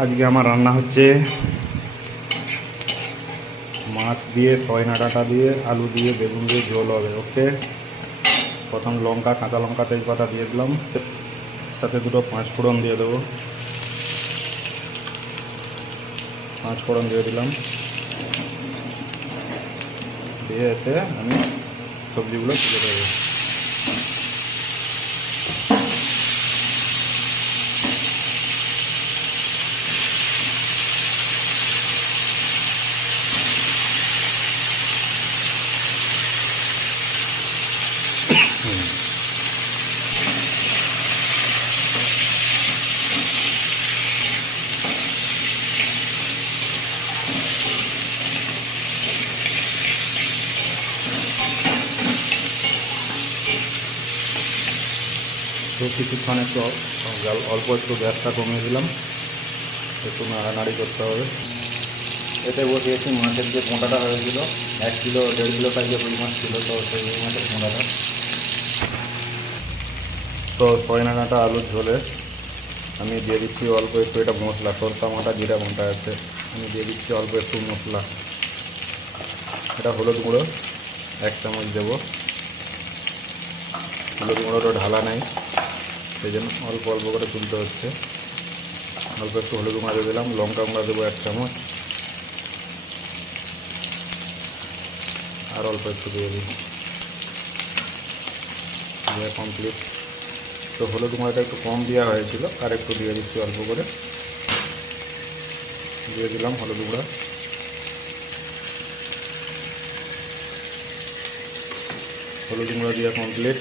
আজকে আমার রান্না হচ্ছে মাছ দিয়ে সয়না ডাঁটা দিয়ে আলু দিয়ে বেগুন দিয়ে ঝোল হবে। ওকে, প্রথম লঙ্কা, কাঁচা লঙ্কা, তেজপাতা দিয়ে দিলাম, সাথে দুটো পাঁচ ফোড়ন দিয়ে দেবো। পাঁচ ফোড়ন দিয়ে দিলাম, দিয়ে এতে আমি সবজিগুলো তুলে দেবো। তো কিছুক্ষণ একটু অল্প একটু গ্যাসটা কমিয়ে দিলাম, একটু নাড়ানাড়ি করতে হবে। এতে বসিয়েছি মাছের যে মোটাটা হয়েছিল, 1 কিলো 1.5 কিলো সাইজের রুই মাছ ছিল, তো সেই রুই মাছের মোটাটা। তো সয়না ডাঁটা আলুর ঝোলে আমি দিয়ে দিচ্ছি অল্প একটু এটা মশলা, সরষা বাটা, জিরা বাটা আছে, আমি দিয়ে দিচ্ছি অল্প একটু মশলা। এটা হলুদ গুঁড়ো 1 চামচ দেবো। হলুদ গুঁড়োটা ঢালা নেই, সেই জন্য অল্প অল্প করে তুলতে হচ্ছে। অল্প একটু হলুদ গুঁড়ো দিয়ে দিলাম, লঙ্কা গুঁড়ো দেবো 1 চামচ, আর অল্প একটু দিয়ে দিই, দিয়ে কমপ্লিট। তো হলুদ গুঁড়োটা একটু কম দেওয়া হয়েছিল, আর একটু দিয়ে দিচ্ছি অল্প করে, দিয়ে দিলাম হলুদ গুঁড়ো। হলুদ গুঁড়ো দিয়ে কমপ্লিট।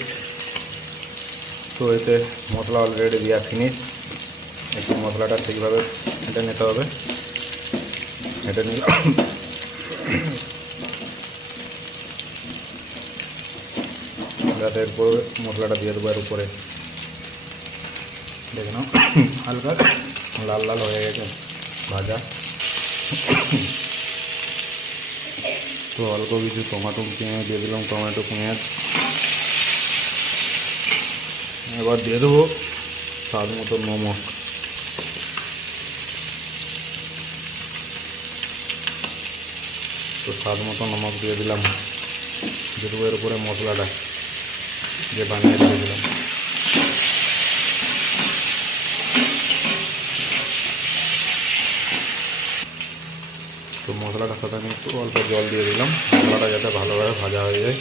তো এতে মশলা অলরেডি দেওয়া ফিনিশ। একটু মশলাটা ঠিকভাবে হেঁটে নিতে হবে, হেঁটে নিলাম। যাতে এরপরে মশলাটা দিয়ে দেবো এর উপরে, দেখে নাও হালকা লাল লাল হয়ে গেছে ভাজা। তো অল্প কিছু টমেটো পেঁয়াজ দিয়ে দিলাম, টমেটো পেঁয়াজ। এবার দিয়ে দেবো স্বাদ মতো নমক। তো স্বাদ মতো নমক দিয়ে দিলাম, দিয়ে দেবো এর উপরে মশলাটা যে বানিয়ে রেখেছিলাম। তো মশলাটার সাথে আমি একটু অল্প জল দিয়ে দিলাম, মশলাটা যাতে ভালোভাবে ভাজা হয়ে যায়।